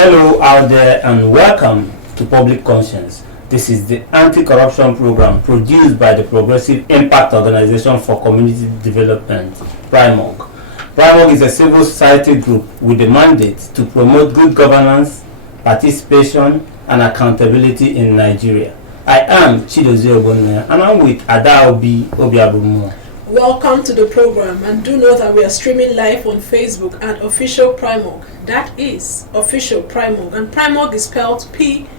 Hello out there and welcome to Public Conscience. This is the anti-corruption program produced by the Progressive Impact Organization for Community Development, PRIMOG. PRIMOG is a civil society group with the mandate to promote good governance, participation, and accountability in Nigeria. I am Chidozie Ogbonne and I'm with Adaobi Obiabumo. Welcome to the program, and do know that we are streaming live on Facebook at Official PRIMOG. That is Official PRIMOG, and PRIMOG is spelled P-R-I-M-O-R-G.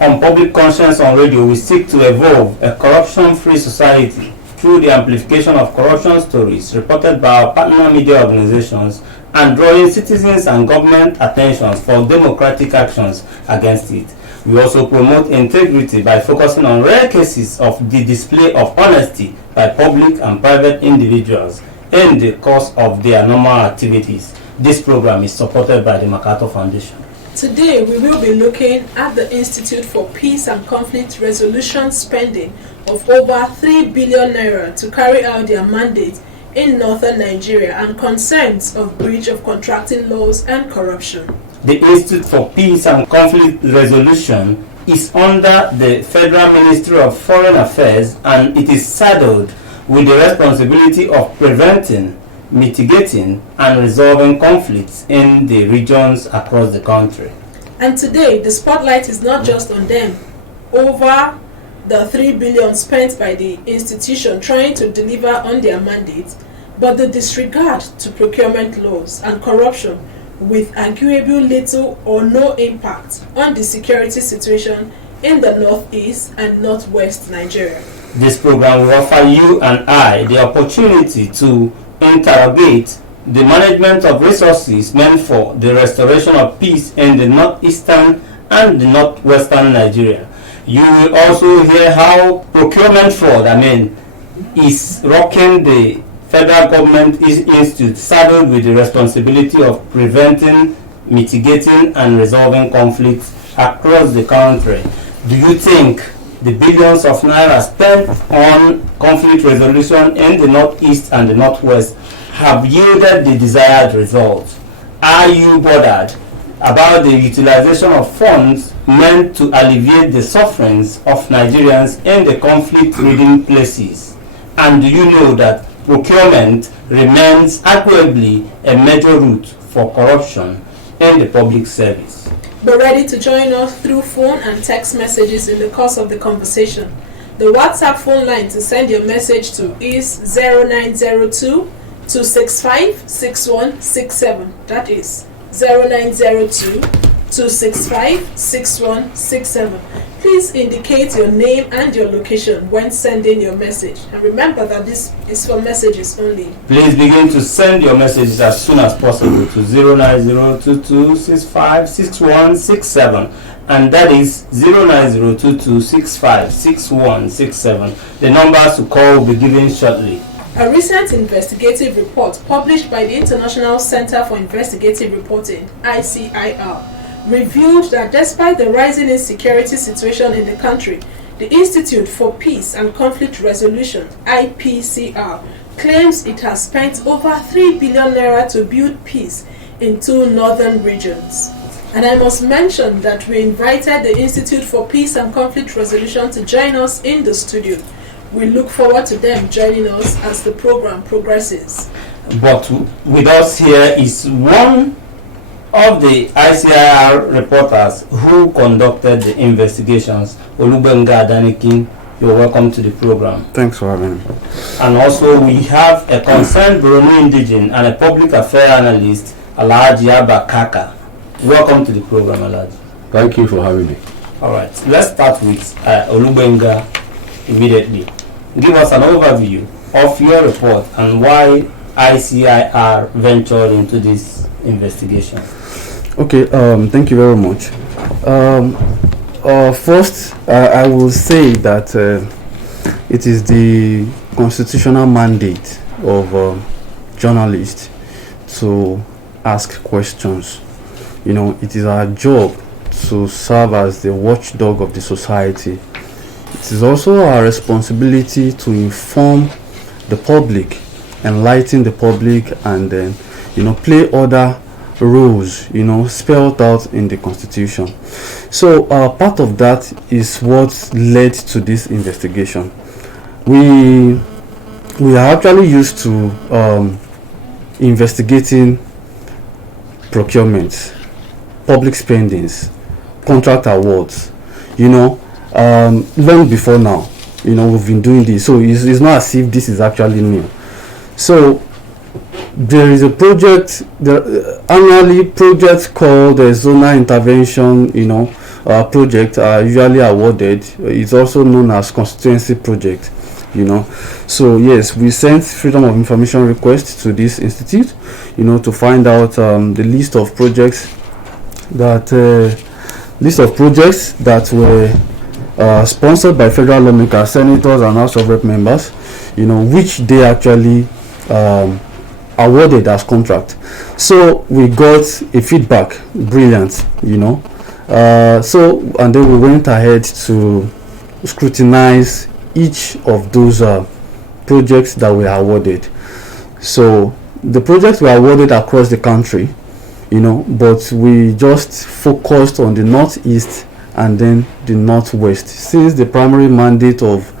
On Public Conscience on Radio, we seek to evolve a corruption-free society through the amplification of corruption stories reported by our partner media organizations and drawing citizens and government attention for democratic actions against it. We also promote integrity by focusing on rare cases of the display of honesty by public and private individuals in the course of their normal activities. This program is supported by the MacArthur Foundation. Today, we will be looking at the Institute for Peace and Conflict Resolution spending of over 3 billion naira to carry out their mandate in northern Nigeria and concerns of breach of contracting laws and corruption. The Institute for Peace and Conflict Resolution is under the Federal Ministry of Foreign Affairs, and it is saddled with the responsibility of preventing, mitigating, and resolving conflicts in the regions across the country. And today, the spotlight is not just on them. Over the 3 billion spent by the institution trying to deliver on their mandate, but the disregard to procurement laws and corruption with arguable little or no impact on the security situation in the northeast and northwest Nigeria. This program will offer you and I the opportunity to interrogate the management of resources meant for the restoration of peace in the northeastern and the northwestern Nigeria. You will also hear how procurement fraud, is rocking the Federal Government Institute saddled with the responsibility of preventing, mitigating, and resolving conflicts across the country. Do you think the billions of naira spent on conflict resolution in the northeast and the northwest have yielded the desired results? Are you bothered about the utilization of funds meant to alleviate the sufferings of Nigerians in the conflict-ridden places? And do you know that procurement remains arguably a major route for corruption in the public service? Be ready to join us through phone and text messages in the course of the conversation. The WhatsApp phone line to send your message to is 0902 265 6167. That is 0902 265 6167. Please indicate your name and your location when sending your message. And remember that this is for messages only. Please begin to send your messages as soon as possible to 09022656167, and that is 09022656167. The numbers to call will be given shortly. A recent investigative report published by the International Center for Investigative Reporting, ICIR, revealed that despite the rising insecurity situation in the country, the Institute for Peace and Conflict Resolution, IPCR, claims it has spent over 3 billion naira to build peace in 2 northern regions. And I must mention that we invited the Institute for Peace and Conflict Resolution to join us in the studio. We look forward to them joining us as the program progresses. But with us here is one of the ICIR reporters who conducted the investigations, Olubenga Adanikin. You're welcome to the program. Thanks for having me. And also we have a concerned Borno indigene and a public affairs analyst, Alhaji ABBA KAKA. Welcome to the program, Alhaji. Thank you for having me. All right, let's start with Olubenga immediately. Give us an overview of your report and why ICIR ventured into this investigation. Okay, thank you very much. First, I will say that it is the constitutional mandate of journalists to ask questions. You know, it is our job to serve as the watchdog of the society. It is also our responsibility to inform the public, enlighten the public, and then, play other roles, spelled out in the constitution. So part of that is what led to this investigation. We are actually used to investigating procurements, public spendings, contract awards, long before now. We've been doing this, so it's not as if this is actually new. So there is a project, annually projects called the zonal intervention, project are usually awarded. It's also known as constituency project, So yes, we sent freedom of information request to this institute, to find out the list of projects that were sponsored by federal lawmakers, senators, and House of Rep members, which they actually awarded as contract. So we got a feedback, brilliant, so and then we went ahead to scrutinize each of those projects that were awarded. So the projects were awarded across the country, but we just focused on the northeast and then the northwest, since the primary mandate of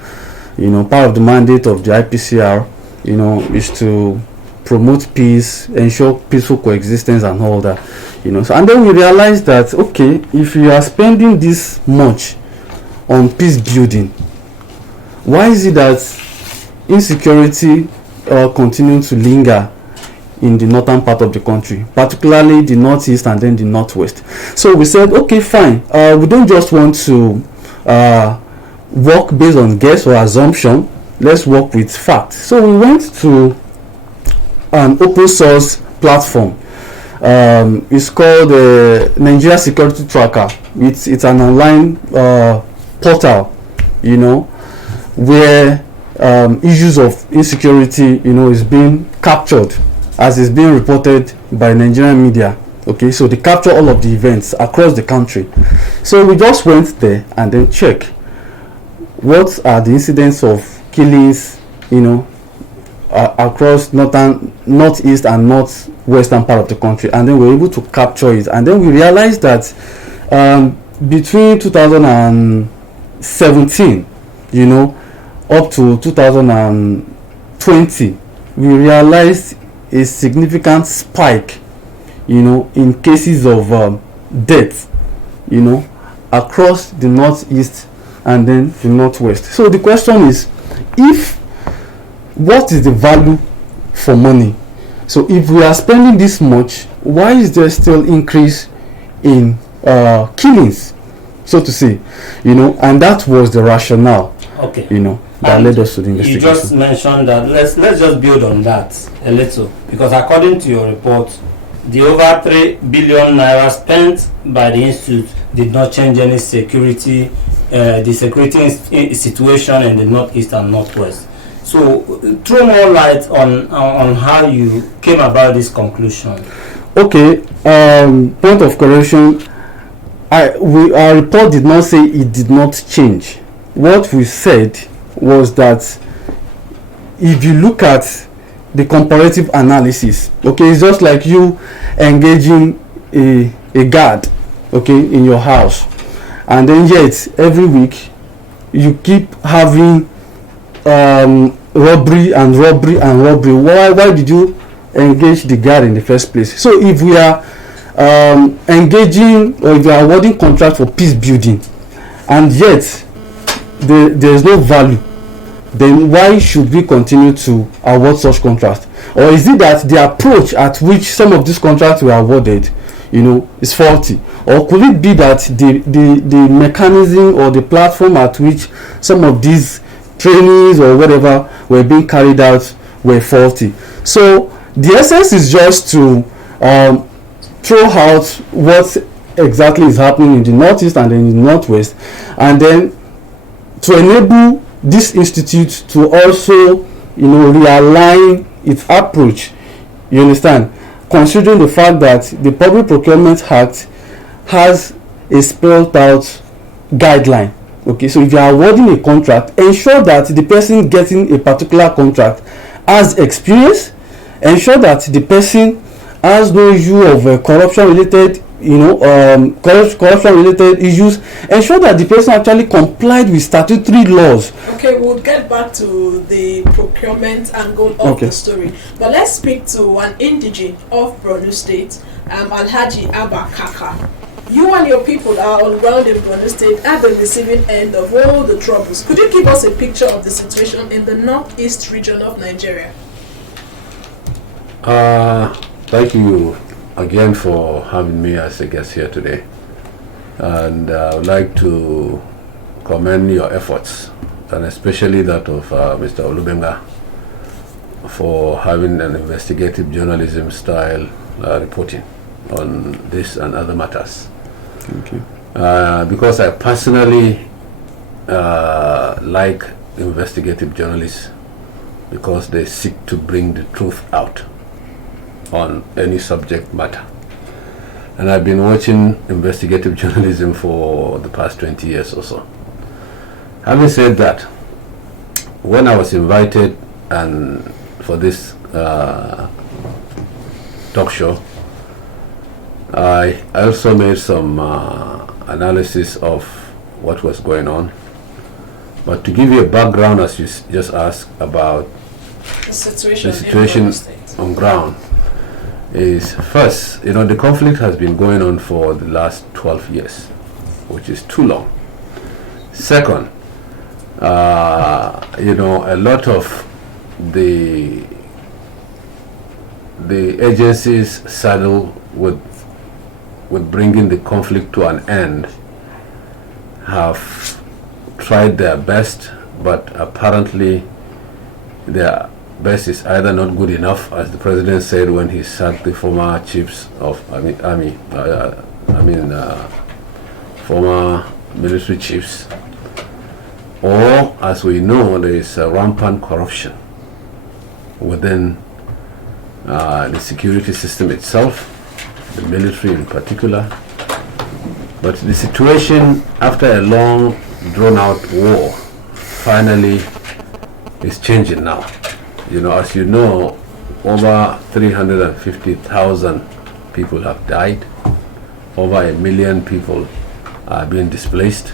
part of the mandate of the IPCR is to promote peace, ensure peaceful coexistence and all that, So, and then we realized that, okay, if you are spending this much on peace building, why is it that insecurity continuing to linger in the northern part of the country, particularly the northeast and then the northwest? So we said, okay, fine, we don't just want to work based on guess or assumption, let's work with facts. So we went to an open source platform. It's called Nigeria Security Tracker. It's an online portal, where issues of insecurity, is being captured as is being reported by Nigerian media. Okay, so they capture all of the events across the country. So we just went there and then check what are the incidents of killings, across northeast and northwestern part of the country, and then we were able to capture it. And then we realized that between 2017, up to 2020, we realized a significant spike, in cases of death, across the northeast and then the northwest. So the question is, what is the value for money? So if we are spending this much, why is there still increase in killings, so to say, and that was the rationale, okay, that led us to the investigation. You just mentioned that. Let's just build on that a little, because according to your report, the over 3 billion naira spent by the institute did not change any security situation in the northeast and northwest. So throw more light on how you came about this conclusion. Okay, point of correction. Our report did not say it did not change. What we said was that if you look at the comparative analysis, okay, it's just like you engaging a guard, okay, in your house, and then yet every week you keep having robbery and robbery and robbery. Why did you engage the guard in the first place? So if we are engaging, or if we are awarding contract for peace building, and yet there is no value, then why should we continue to award such contracts? Or is it that the approach at which some of these contracts were awarded, is faulty? Or could it be that the mechanism or the platform at which some of these trainings or whatever were being carried out were faulty? So the essence is just to throw out what exactly is happening in the northeast and in the northwest, and then to enable this institute to also realign its approach, you understand, considering the fact that the Public Procurement Act has a spelled out guideline. Okay, so if you are awarding a contract, ensure that the person getting a particular contract has experience, ensure that the person has no issue of corruption related, corruption related issues, ensure that the person actually complied with statutory laws. Okay, we'll get back to the procurement angle of the story, but let's speak to an indigene of Borno State, Alhaji ABBA KAKA. You and your people are on ground in Borno State at the receiving end of all the troubles. Could you give us a picture of the situation in the northeast region of Nigeria? Thank you again for having me as a guest here today. And I would like to commend your efforts, and especially that of Mr. Olubenga, for having an investigative journalism style reporting on this and other matters. Thank you. Because I personally like investigative journalists, because they seek to bring the truth out on any subject matter. And I've been watching investigative journalism for the past 20 years or so. Having said that, when I was invited and for this talk show, I also made some analysis of what was going on. But to give you a background, as you just asked about the situation on ground, is first, the conflict has been going on for the last 12 years, which is too long. Second, a lot of the agencies saddled with bringing the conflict to an end have tried their best, but apparently their best is either not good enough, as the president said when he sacked the former chiefs of former military chiefs, or, as we know, there is rampant corruption within the security system itself, the military in particular. But the situation, after a long drawn-out war, finally is changing now. As you know, over 350,000 people have died. Over 1 million people are being displaced.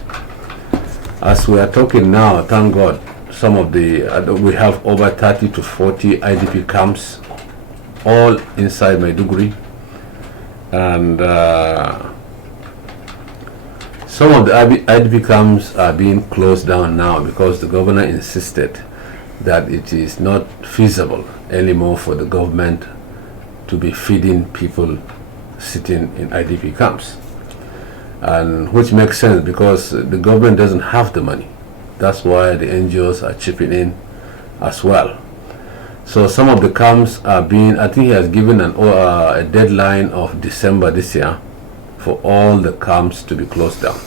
As we are talking now, thank God, some of we have over 30 to 40 IDP camps, all inside Maiduguri. And some of the IDP camps are being closed down now because the governor insisted that it is not feasible anymore for the government to be feeding people sitting in IDP camps, and which makes sense because the government doesn't have the money. That's why the NGOs are chipping in as well. So some of the camps are being, I think he has given a deadline of December this year for all the camps to be closed down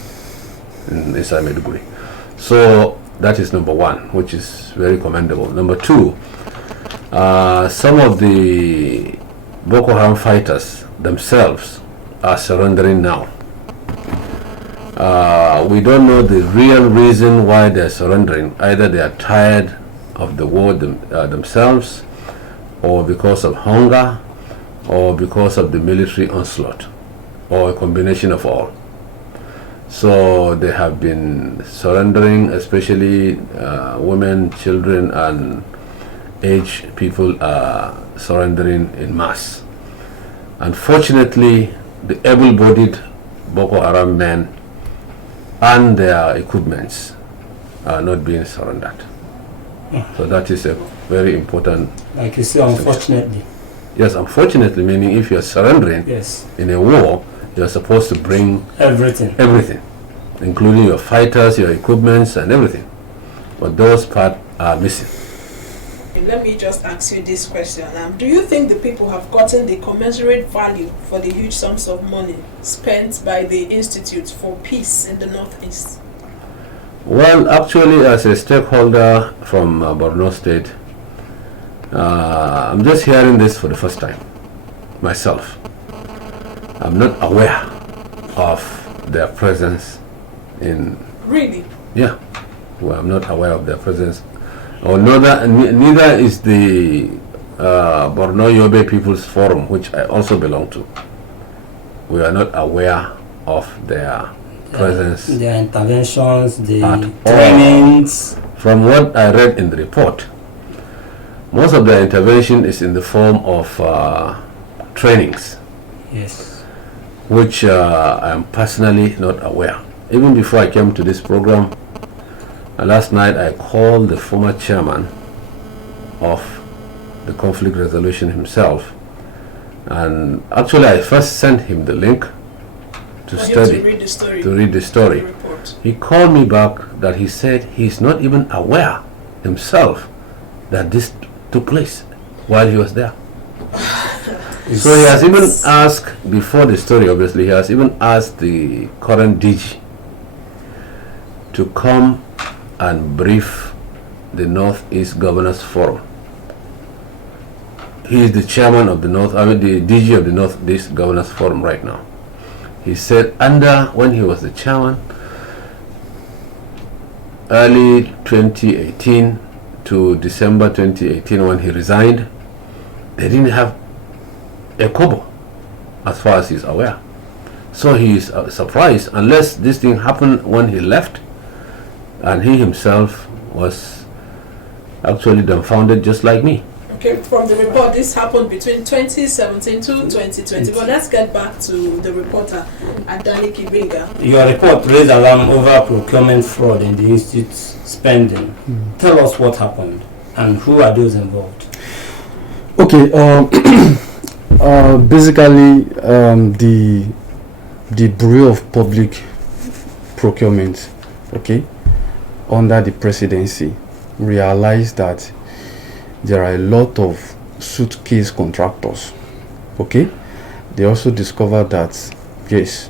inside Maiduguri. So that is number one, which is very commendable. Number two, some of the Boko Haram fighters themselves are surrendering now. We don't know the real reason why they're surrendering. Either they are tired of the war themselves, or because of hunger, or because of the military onslaught, or a combination of all. So they have been surrendering, especially women, children, and aged people are surrendering in mass. Unfortunately, the able-bodied Boko Haram men and their equipments are not being surrendered. So that is a very important. Like you say, unfortunately. Yes, unfortunately, meaning if you are surrendering in a war, you are supposed to bring everything, including your fighters, your equipments, and everything. But those parts are missing. Let me just ask you this question. Do you think the people have gotten the commensurate value for the huge sums of money spent by the Institute for Peace in the Northeast? Well, actually, as a stakeholder from Borno State, I'm just hearing this for the first time myself. I'm not aware of their presence in... Really? Yeah. Well, I'm not aware of their presence. Or neither is the Borno Yobe People's Forum, which I also belong to, we are not aware of their presence, their interventions, the at all. trainings. From what I read in the report, most of the intervention is in the form of trainings, Yes. which I am personally not aware. Even before I came to this program, last night I called the former chairman of the conflict resolution himself, and actually I first sent him the link to study, to read the story. to read the story. The report. He called me back that he said he's not even aware himself that this took place while he was there. So he has even asked, before the story obviously, he has even asked the current DG to come and brief the Northeast Governors Forum. He is the chairman of the the DG of the Northeast Governors Forum right now. He said when he was the chairman, early 2018 to December 2018 when he resigned, they didn't have a kobo as far as he's aware. So he is surprised, unless this thing happened when he left, and he himself was actually dumbfounded just like me. Okay, from the report, this happened between 2017 to 2020. But let's get back to the reporter, Adani Kibinga. Your report raised alarm over procurement fraud in the institute's spending. Tell us what happened and who are those involved. Okay, basically, the Bureau of Public Procurement, okay, under the presidency, realized that there are a lot of suitcase contractors, okay. They also discovered that yes,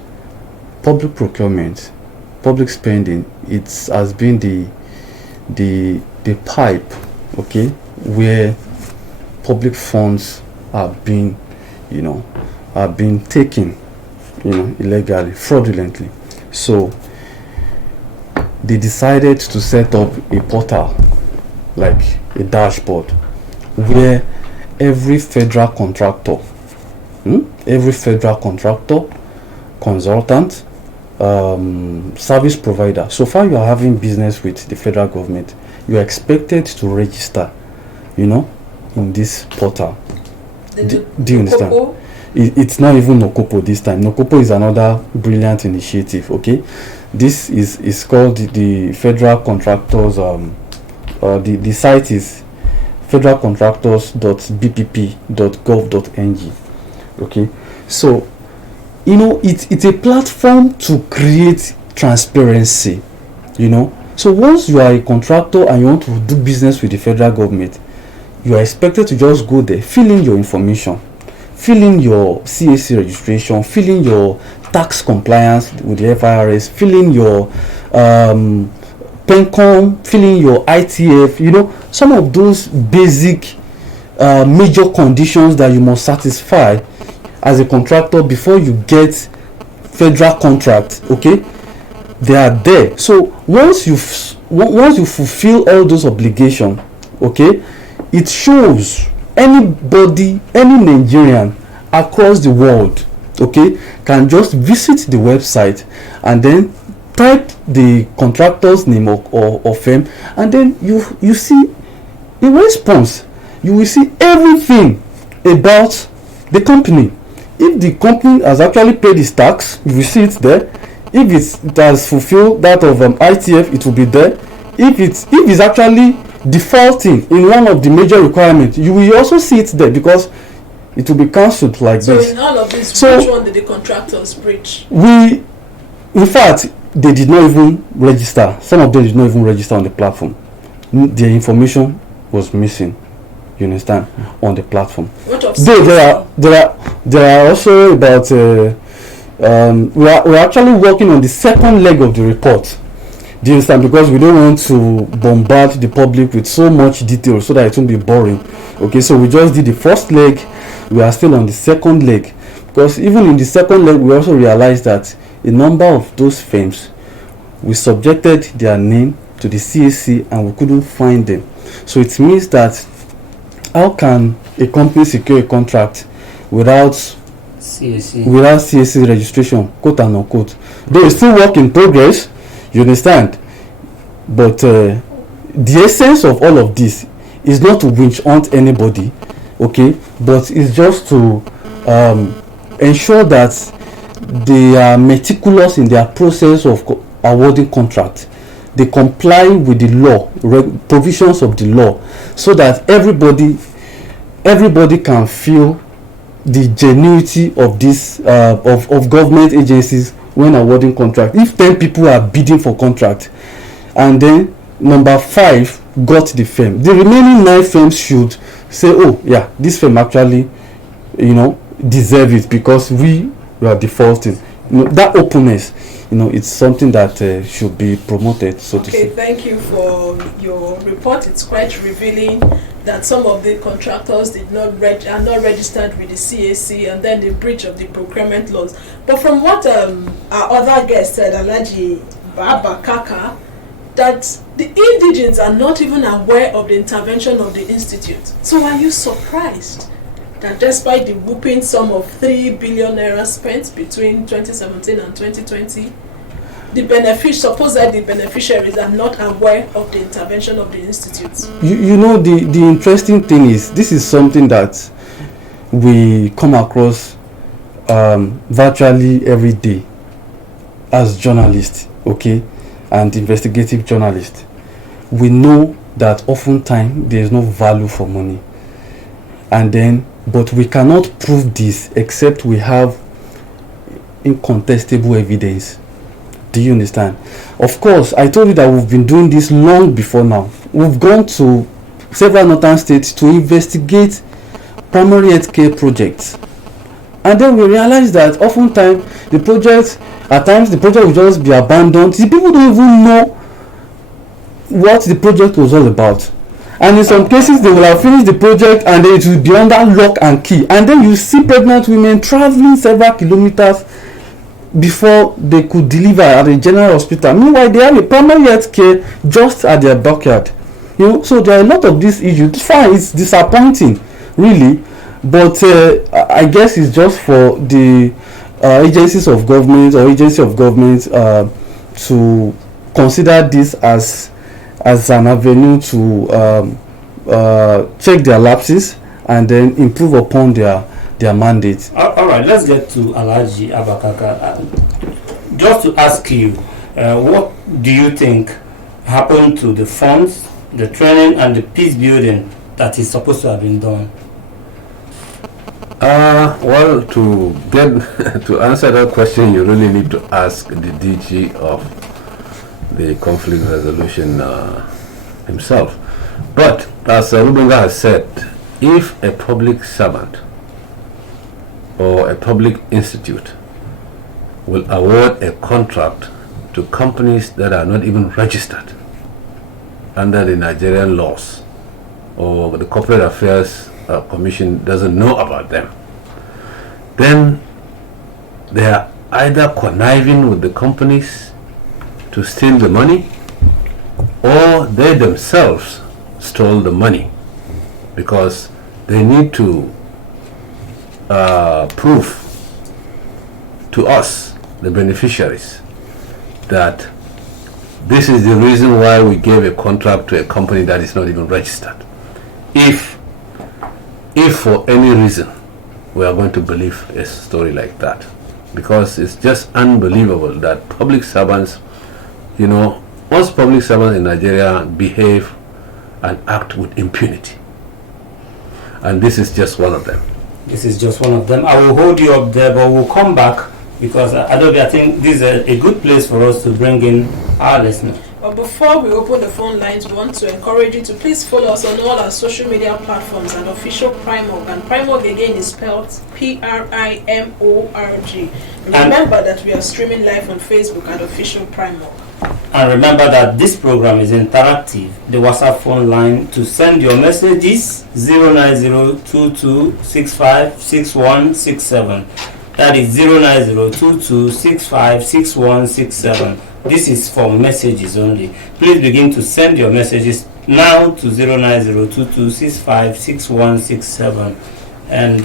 public procurement, public spending, it has been the pipe, okay, where public funds are being taken, illegally, fraudulently. So they decided to set up a portal, like a dashboard, where every federal contractor, consultant, service provider, so far you are having business with the federal government, you are expected to register, in this portal. Do you understand? It's not even Nokopo this time. Nokopo is another brilliant initiative, okay. This is called the Federal Contractors, the site is federalcontractors.bpp.gov.ng, okay. So it's a platform to create transparency, so once you are a contractor and you want to do business with the federal government, you are expected to just go there, fill in your information, fill in your CAC registration, fill in your tax compliance with the FIRS, fill in your PENCOM, fill in your ITF, some of those basic major conditions that you must satisfy as a contractor before you get federal contract, okay. They are there. So once you fulfill all those obligations, okay, it shows anybody, any Nigerian across the world, okay, can just visit the website and then type the contractor's name or firm, and then you see a response. You will see everything about the company. If the company has actually paid its tax, you will see it there. If it has fulfilled that of ITF, it will be there. If it's actually defaulting in one of the major requirements, you will also see it there, because it will be cancelled like this. So in all of this, which one did the contractors breach? In fact, they did not even register. Some of them did not even register on the platform. Their information was missing, you understand, on the platform. What of there are also about we're actually working on the second leg of the report. Do you understand? Because we don't want to bombard the public with so much detail so that it won't be boring. Okay, so we just did the first leg. We are still on the second leg, because even in the second leg we also realized that a number of those firms, we subjected their name to the CAC and we couldn't find them. So it means that how can a company secure a contract without CAC registration, quote and unquote. Though it's still work in progress, you understand. But the essence of all of this is not to winch hunt anybody, okay? But it's just to ensure that they are meticulous in their process of awarding contract. They comply with the law, provisions of the law, so that everybody can feel the genuinity of this of government agencies when awarding contract. If 10 people are bidding for contract and then number 5 got the firm, the remaining 9 firms should say, oh yeah, this firm actually deserve it because we are defaulting. That openness, it's something that should be promoted, so to say. Okay, thank you for your report. It's quite revealing that some of the contractors are not registered with the CAC, and then the breach of the procurement laws. But from what our other guest said, Alhaji ABBA KAKA, that the indigents are not even aware of the intervention of the institute. So are you surprised that despite the whooping sum of 3 billion naira spent between 2017 and 2020, the beneficiaries are not aware of the intervention of the institutes? The interesting thing is, this is something that we come across virtually every day as journalists, okay, and investigative journalists. We know that oftentimes there is no value for money, but we cannot prove this except we have incontestable evidence. Do you understand? Of course, I told you that we've been doing this long before now. We've gone to several northern states to investigate primary health care projects. And then we realized that oftentimes at times the project will just be abandoned. The people don't even know what the project was all about. And in some cases, they will have finished the project and then it will be under lock and key. And then you see pregnant women traveling several kilometers before they could deliver at a general hospital. Meanwhile, they have a primary health care just at their backyard. So there are a lot of these issues. Fine, it's disappointing, really, but I guess it's just for the agencies of government or agency of government to consider this as an avenue to check their lapses and then improve upon their mandate. All right, let's get to Alhaji ABBA KAKA. Just to ask you, what do you think happened to the funds, the training, and the peace building that is supposed to have been done? Well, to answer that question, you really need to ask the DG of the conflict resolution himself. But as Rubenga has said, if a public servant or a public institute will award a contract to companies that are not even registered under the Nigerian laws, or the Corporate Affairs Commission doesn't know about them, then they are either conniving with the companies to steal the money, or they themselves stole the money, because they need to prove to us, the beneficiaries, that this is the reason why we gave a contract to a company that is not even registered. If for any reason we are going to believe a story like that, because it's just unbelievable that public servants, most public servants in Nigeria behave and act with impunity, and this is just one of them. This is just one of them. I will hold you up there, but we'll come back, because Adobe, I think this is a good place for us to bring in our listeners. But before we open the phone lines, we want to encourage you to please follow us on all our social media platforms at Official Primorg. And Primorg again is spelled Primorg. Remember that we are streaming live on Facebook at Official Primorg. And remember that this program is interactive. The WhatsApp phone line to send your messages 09022656167. That is 09022656167. This is for messages only. Please begin to send your messages now to 09022656167. And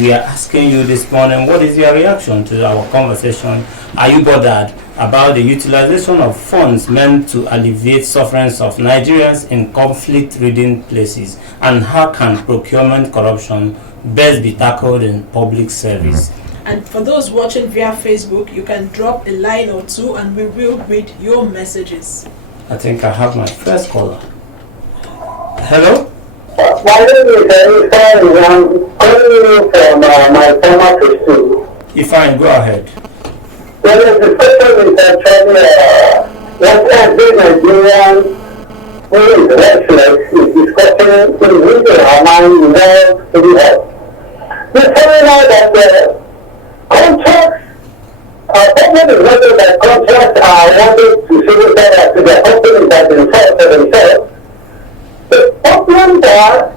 we are asking you this morning, what is your reaction to our conversation? Are you bothered about the utilization of funds meant to alleviate sufferings of Nigerians in conflict-ridden places? And how can procurement corruption best be tackled in public service? And for those watching via Facebook, you can drop a line or two and we will read your messages. I think I have my first caller. Hello? My name is N3.07. I'm calling you from my former school. Fine, go ahead. There is a discussion with actually what every Nigerian who is restless is discussing in which our mind involves to be help. We find out that contracts, government is whether that contracts are awarded to civil servants to their companies that themselves for themselves. The problem that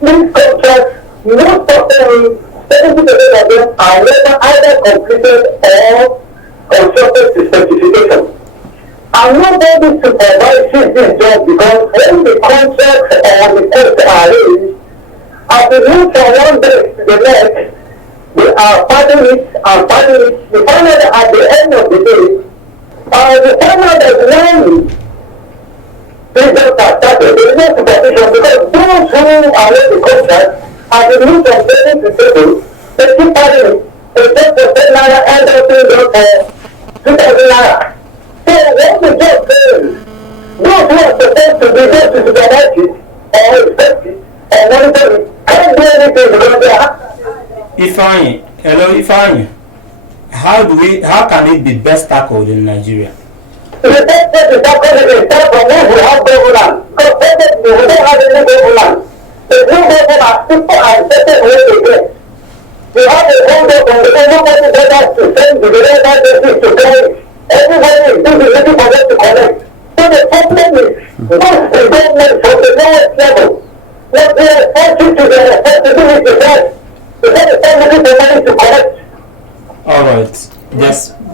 these contracts, most of them, 70% of them are never either completed or constructed to specification. And nobody supervises this job because when the contracts or the costs are raised, as they move from one day to the next, they are padding it and padding it. You find out at the end of the day, the find out that when they just started, there is no supervision because those who are in the contract, as they move from table to table, they keep padding it. They just for 10 naira end up being just for 2,000 naira. So when the job fails, those who are supposed to be there to supervise it or inspect it or monitor it can't do anything because they are. Ifeanyi, hello Ifeanyi. How can it be best tackled in Nigeria? The best way to tackle it is start from those who have governance. Because presently we don't have any governance. There's no governance. People are expected where they get. We have a hold up on the nobody better to send the relevant agencies to collect. Everybody is busy looking for them to collect. So the problem is, once the government from the lowest level, what they are responsible to their responsibility first, because they start looking for money to collect. All right.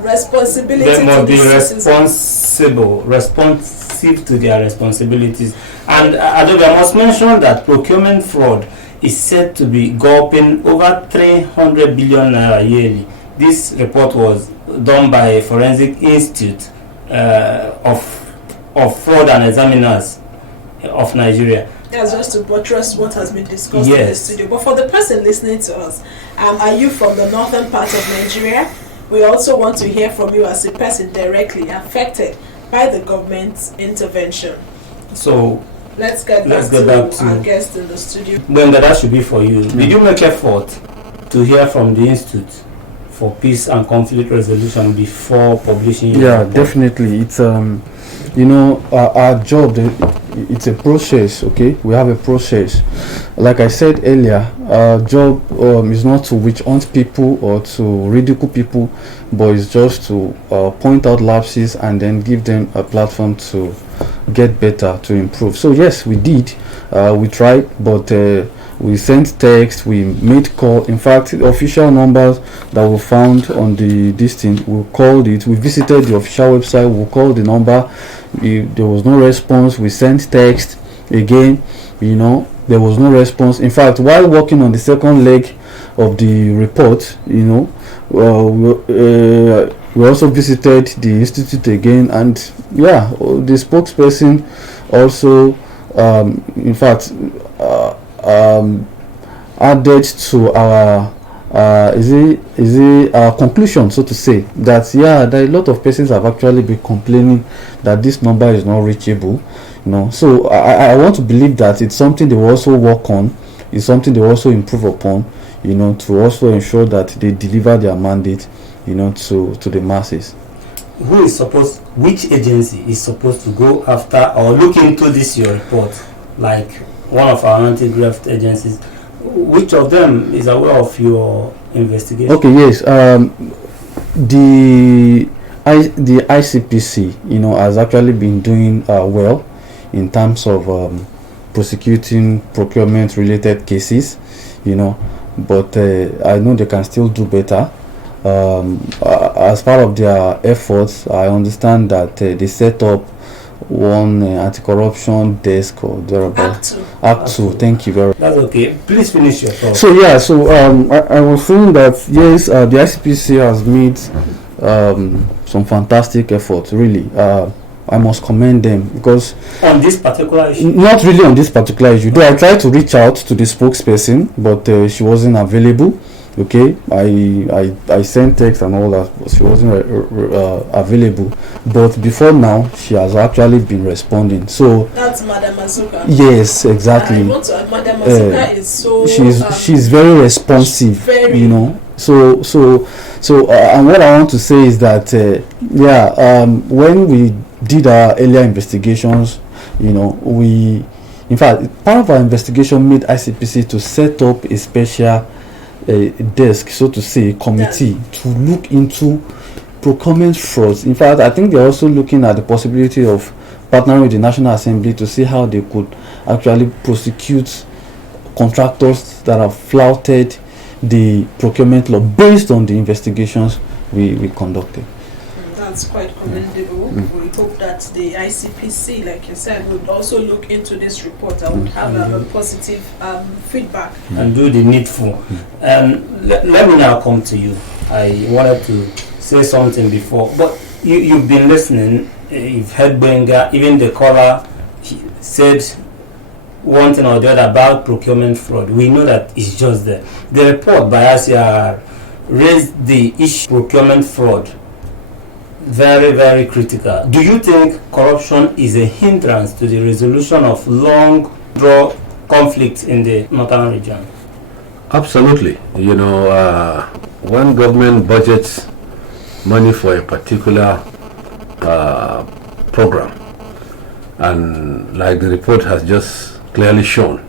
Responsibility They must be responsible. responsive to their responsibilities. And Adobe, I must mention that procurement fraud is said to be gulping over 300 billion naira yearly. This report was done by a forensic institute of fraud and examiners of Nigeria. That's just to buttress what has been discussed in the studio. But for the person listening to us, are you from the northern part of Nigeria? We also want to hear from you as a person directly affected by the government's intervention. So let's get back to our guest in the studio. Gbenga, that should be for you. Did you make effort to hear from the Institute for Peace and Conflict Resolution before publishing your report? Definitely. It's our job, it's a process. Okay, we have a process. Like I said earlier, our job is not to witch hunt people or to ridicule people, but it's just to point out lapses and then give them a platform to get better, to improve. So yes, we did. We tried, but we sent text, we made call. In fact, the official numbers that we found on this thing, we called it. We visited the official website, we called the number. There was no response. We sent text again, there was no response. In fact, while working on the second leg of the report, we also visited the institute again, and the spokesperson also added to our our conclusion, so to say, that there are a lot of persons have actually been complaining that this number is not reachable. So I want to believe that it's something they will also work on, it's something they will also improve upon, to also ensure that they deliver their mandate, to the masses. Which agency is supposed to go after or look into this your report, like one of our anti-graft agencies? Which of them is aware of your investigation? Okay, yes. The ICPC, has actually been doing well in terms of prosecuting procurement-related cases, but I know they can still do better. As part of their efforts, I understand that they set up one anti-corruption desk or thereabouts. Act 2. Thank you very much. That's okay. Please finish your thought. So yeah, so I was saying that yes, the ICPC has made some fantastic efforts. Really, I must commend them because on this particular issue, not really on this particular issue. Though I tried to reach out to the spokesperson, but she wasn't available. Okay, I sent text and all that, but she wasn't available. But before now, she has actually been responding. So that's Madam Azuka. Yes, exactly. Madam Azuka is so. She's very responsive. Very. You know. So and what I want to say is that when we did our earlier investigations, you know, in fact, part of our investigation made ICPC to set up a special desk, so to say, committee to look into procurement frauds. In fact, I think they're also looking at the possibility of partnering with the National Assembly to see how they could actually prosecute contractors that have flouted the procurement law based on the investigations we conducted. That's quite commendable. We hope that the ICPC, like you said, would also look into this report and would have a positive feedback. And do the needful. Let me now come to you. I wanted to say something before, but you've been listening. You've heard Benga, even the caller said one thing or the other about procurement fraud. We know that it's just there. The report by ASIA raised the issue procurement fraud very, very critical. Do you think corruption is a hindrance to the resolution of long-drawn conflicts in the northern region? Absolutely. You know, when government budgets money for a particular program, and like the report has just clearly shown,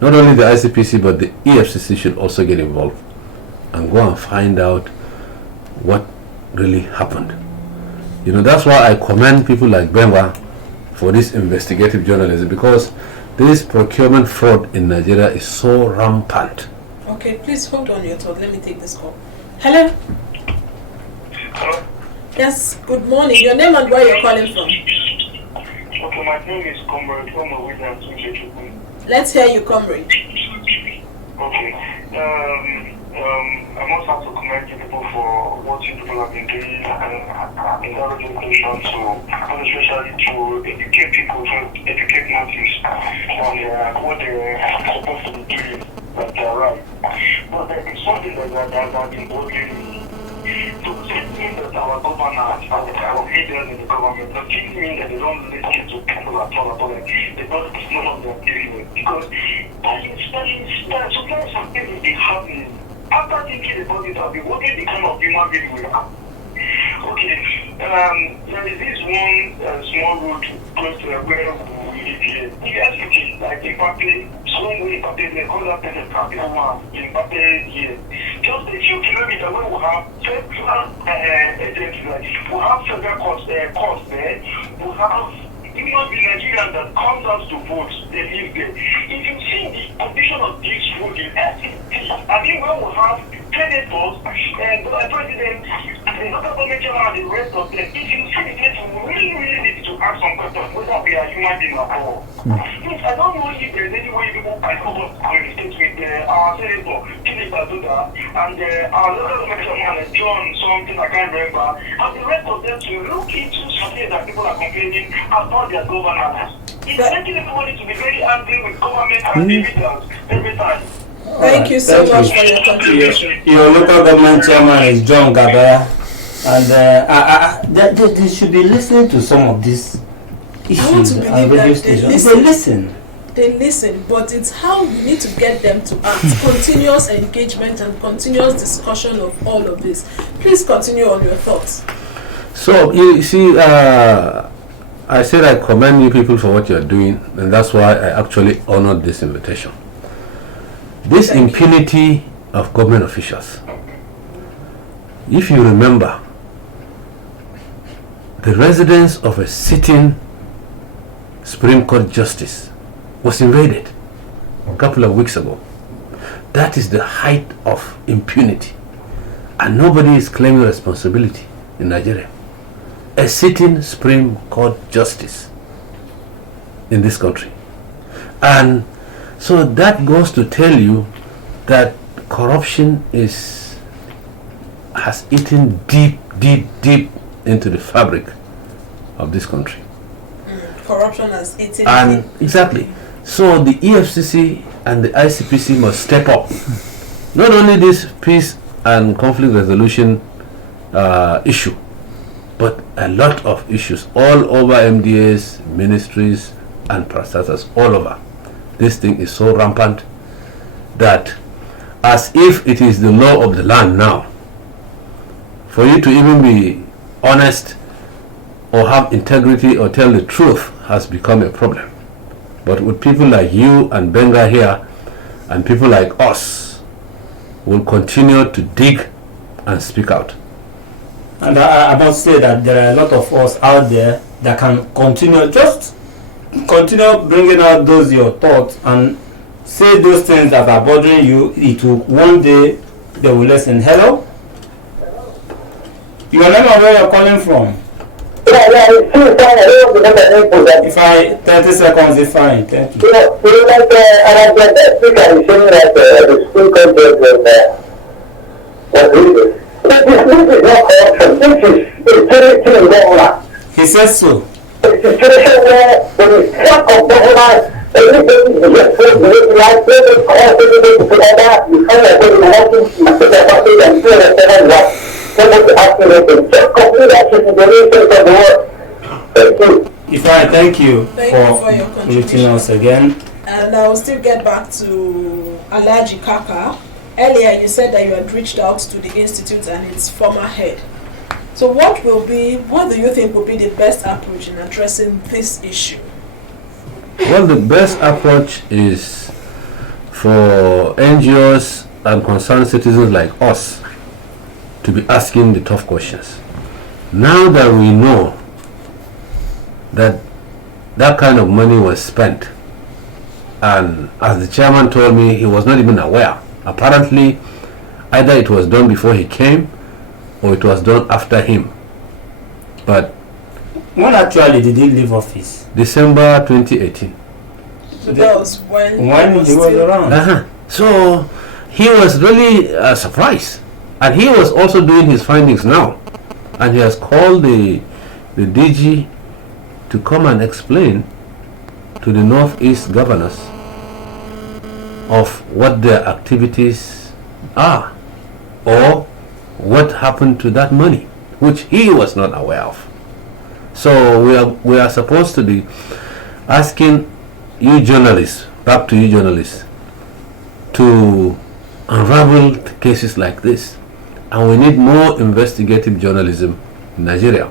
not only the ICPC but the EFCC should also get involved and go and find out what really happened. You know, that's why I commend people like Benwa for this investigative journalism, because this procurement fraud in Nigeria is so rampant. Okay, please hold on your thought. Let me take this call. Hello? Hello? Yes, good morning. Your name and where you're calling from? Okay, my name is Comrade from Williams. Let's hear you, comrade. Okay. I must have to commend you people for what you people have been doing and encouraging questions especially to educate people, to educate notice on what they're supposed to be doing, that they're right. But there is something that been bothering me. So it means that our governors, our leaders in the government, don't mean that they don't listen to people at all, like they don't listen on their business. Because sometimes some things be happening. After thinking about it, I'll be working the kind of human being we are. Okay, there is this one small road close to where we live here. You guys look it like in Pape, somewhere in Pape, they call that person Pape in Pape here. Just a few kilometers where we have federal agencies, we have federal costs there, we have even the Nigerians that comes out to vote, they live there. If you see the condition of this road in FCT, I think when we have senators and the president, the other government and the rest of them, if you see the case, we really need to ask some questions whether we are human beings at all. Yes, I don't know if there's any way people can communicate with our senator, Philip Azuda, and our local government John, something I can't remember, and the rest of them to look into something that people are complaining about their governance. It's making everybody to be very angry with government and leaders every time. Thank you so much for your contribution. Your local government chairman is John Gabaya, and they should be listening to some of these issues and radio stations. They listen, but it's how we need to get them to act. Continuous engagement and continuous discussion of all of this. Please continue on your thoughts. So, you see, I said I commend you people for what you're doing, and that's why I actually honored this invitation. This impunity of government officials. If you remember, the residence of a sitting Supreme Court justice was invaded a couple of weeks ago. That is the height of impunity, and nobody is claiming responsibility in Nigeria. A sitting Supreme Court justice in this country. And so that goes to tell you that corruption has eaten deep into the fabric of this country. Corruption has eaten And deep. exactly. So the EFCC and the ICPC must step up. Not only this peace and conflict resolution issue, but a lot of issues all over MDAs, ministries, and parastatals all over. This thing is so rampant that, as if it is the law of the land now, for you to even be honest or have integrity or tell the truth has become a problem. But with people like you and Benga here and people like us, will continue to dig and speak out. And I must say that there are a lot of us out there that can continue bringing out those your thoughts and say those things that are bothering you. It will one day they will listen. Hello? Your name and where you're calling from? It's too far. I don't know the info that. If I 30 seconds is fine, thank you. Like, and I get that speaker is saying that the school content was reading. This is not corruption. This is security government. He says so. It's a situation where when it's lack of government, everything is just so good. Like, people call everything together, you find that when you're working, you put the party and feel like someone like somebody asking anything. Just complete that shit in the nation of the world. Thank you. If I thank you Thank you for your for contribution. reaching us again. And I will still get back to Alhaji KAKA. Earlier you said that you had reached out to the institute and its former head. So what do you think will be the best approach in addressing this issue? Well, the best approach is for NGOs and concerned citizens like us to be asking the tough questions. Now that we know that that kind of money was spent, and as the chairman told me, he was not even aware. Apparently, either it was done before he came or it was done after him. But When actually did he leave office? December 2018. So that was when He was around. So he was really surprised, and he was also doing his findings now, and he has called the DG to come and explain to the Northeast governors of what their activities are or what happened to that money, which he was not aware of. So we are supposed to be asking you journalists, back to you journalists, to unravel cases like this. And we need more investigative journalism in Nigeria.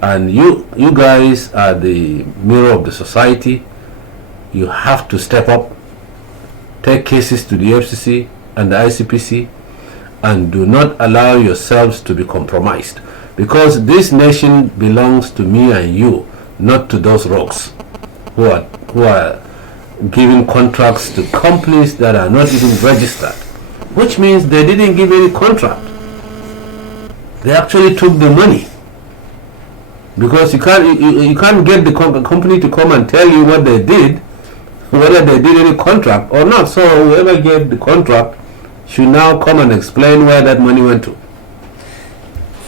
And you guys are the mirror of the society. You have to step up, take cases to the FCC and the ICPC, and do not allow yourselves to be compromised, because this nation belongs to me and you, not to those rogues who are giving contracts to companies that are not even registered, which means they didn't give any contract. They actually took the money, because you can't get the company to come and tell you what they did, whether they did any contract or not. So whoever gave the contract should now come and explain where that money went to.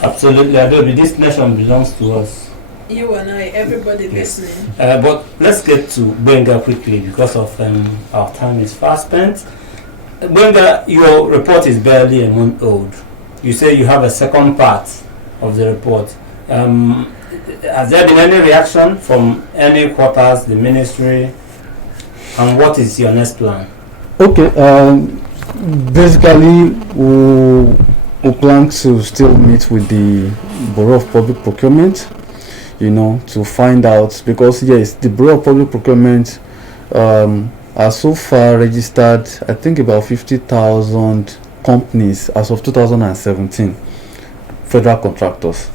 Absolutely, Adobe. This nation belongs to us. You and I, everybody listening. But let's get to Benga quickly because of our time is fast spent. Benga, your report is barely a month old. You say you have a second part of the report. Has there been any reaction from any quarters, the ministry, and what is your next plan? Okay, basically we plan to still meet with the Bureau of Public Procurement, to find out, because yes, the Bureau of Public Procurement are so far registered, I think about 50,000 companies as of 2017, federal contractors,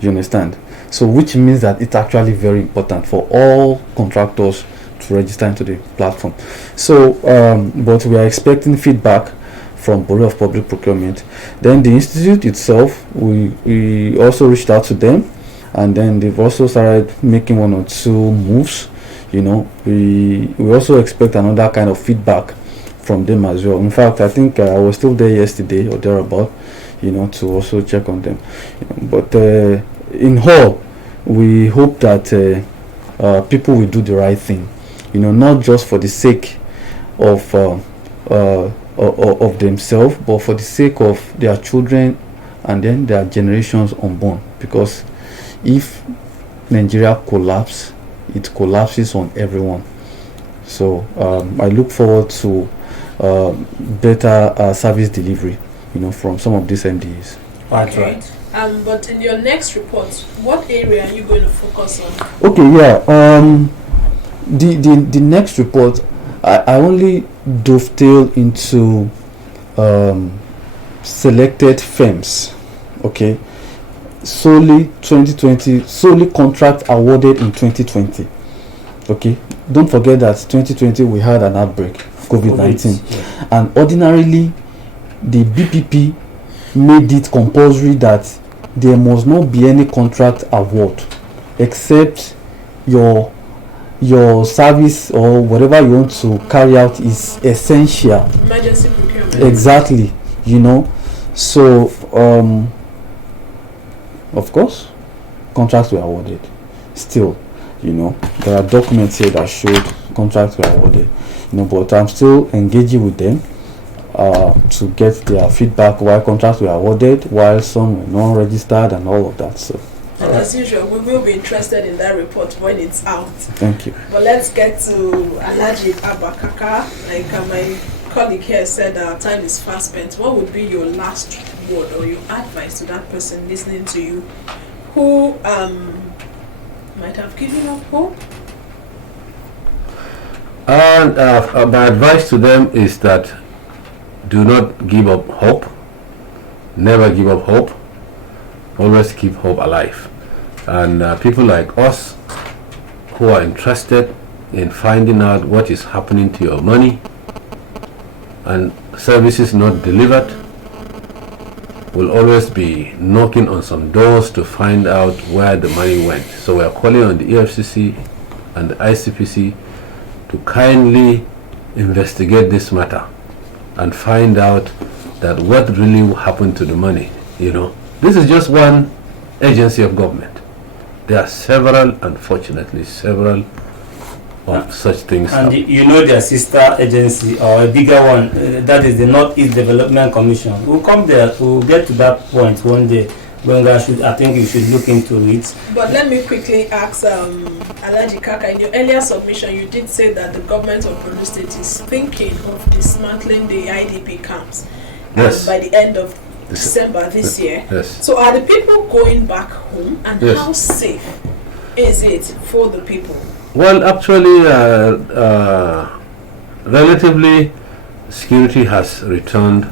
you understand? So which means that it's actually very important for all contractors to register into the platform. So but we are expecting feedback from Bureau of Public Procurement. Then the institute itself, we also reached out to them, and then they've also started making one or two moves, we also expect another kind of feedback from them as well. In fact, I think I was still there yesterday or thereabout, to also check on them. But in whole, we hope that people will do the right thing, not just for the sake of themselves, but for the sake of their children and then their generations unborn. Because if Nigeria collapses, it collapses on everyone. So I look forward to better service delivery, from some of these MDAs. Okay. But in your next report, what area are you going to focus on? Okay, yeah. The next report, I only dovetail into selected firms. Okay, solely contract awarded in 2020. Okay, don't forget that 2020 we had an outbreak, COVID-19, and ordinarily the BPP made it compulsory that there must not be any contract award except your service or whatever you want to carry out is essential. Emergency procurement. Exactly, so of course contracts were awarded. Still, there are documents here that showed contracts were awarded, but I'm still engaging with them to get their feedback why contracts were awarded, while some were non-registered and all of that. So, and as usual, we will be interested in that report when it's out. Thank you. But let's get to Alhaji ABBA KAKA. Like my colleague here said, our time is fast spent. What would be your last word or your advice to that person listening to you who might have given up hope? And my advice to them is that do not give up hope. Never give up hope. Always keep hope alive. And people like us who are interested in finding out what is happening to your money and services not delivered will always be knocking on some doors to find out where the money went. So we are calling on the EFCC and the ICPC to kindly investigate this matter and find out that what really happened to the money. This is just one agency of government. There are several, unfortunately, several of such things. And their sister agency or a bigger one, that is the Northeast Development Commission. We'll come there, we'll get to that point one day when I think you should look into it. But let me quickly ask Alhaji KAKA, in your earlier submission you did say that the government of Borno State is thinking of dismantling the IDP camps by the end of December this year. Yes. So are the people going back home, and Yes. how safe is it for the people? Well, actually, relatively, security has returned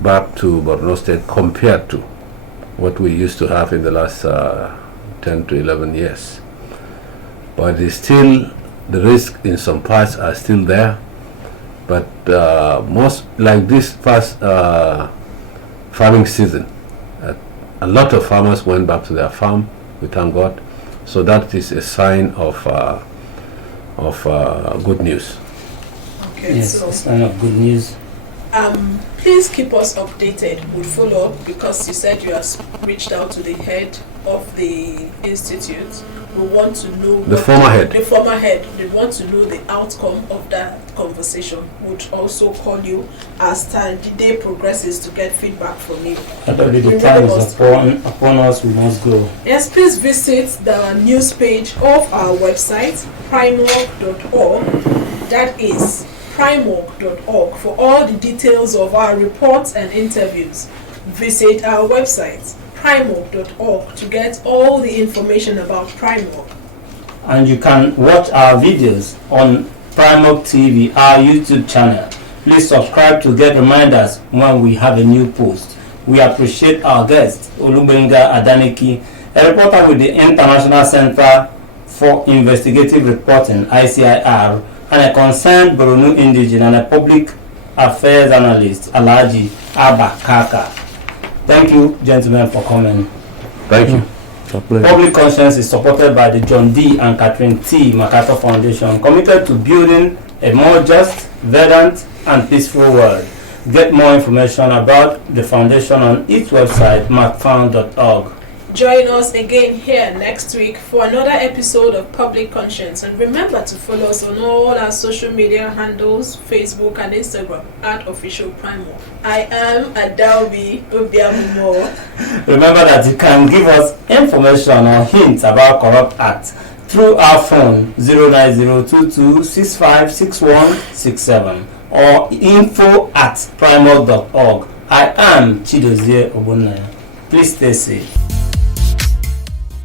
back to Borno State compared to what we used to have in the last 10 to 11 years. But it's still, the risk in some parts are still there. But most, like this past farming season, a lot of farmers went back to their farm, we thank God. So that is a sign of good news. Okay, Yes, so a sign of good news. please keep us updated. We'll follow up because you said you have reached out to the head of the institute. We want to know The former head. The former head. They want to know the outcome of that conversation. Would also call you as the day progresses to get feedback from you. Probably the time is upon us, we must go. Yes, please visit the news page of our website, primorg.org. That is primorg.org for all the details of our reports and interviews. Visit our website, primorg.org, to get all the information about Primorg. And you can watch our videos on Primorg TV, our YouTube channel. Please subscribe to get reminders when we have a new post. We appreciate our guest, Olubenga Adaniki, a reporter with the International Center for Investigative Reporting, ICIR, and a concerned Borno indigene and a public affairs analyst, Alhaji ABBA KAKA. Thank you, gentlemen, for coming. Thank you. Public Conscience is supported by the John D. and Catherine T. MacArthur Foundation, committed to building a more just, verdant, and peaceful world. Get more information about the foundation on its website, macfound.org. Join us again here next week for another episode of Public Conscience, and remember to follow us on all our social media handles, Facebook and Instagram @officialprimo. I am Adalbi Obiamumo. Remember that you can give us information or hints about corrupt acts through our phone 09022656167 or info@primo.org. I am Chidozie Ogunaya. Please stay safe.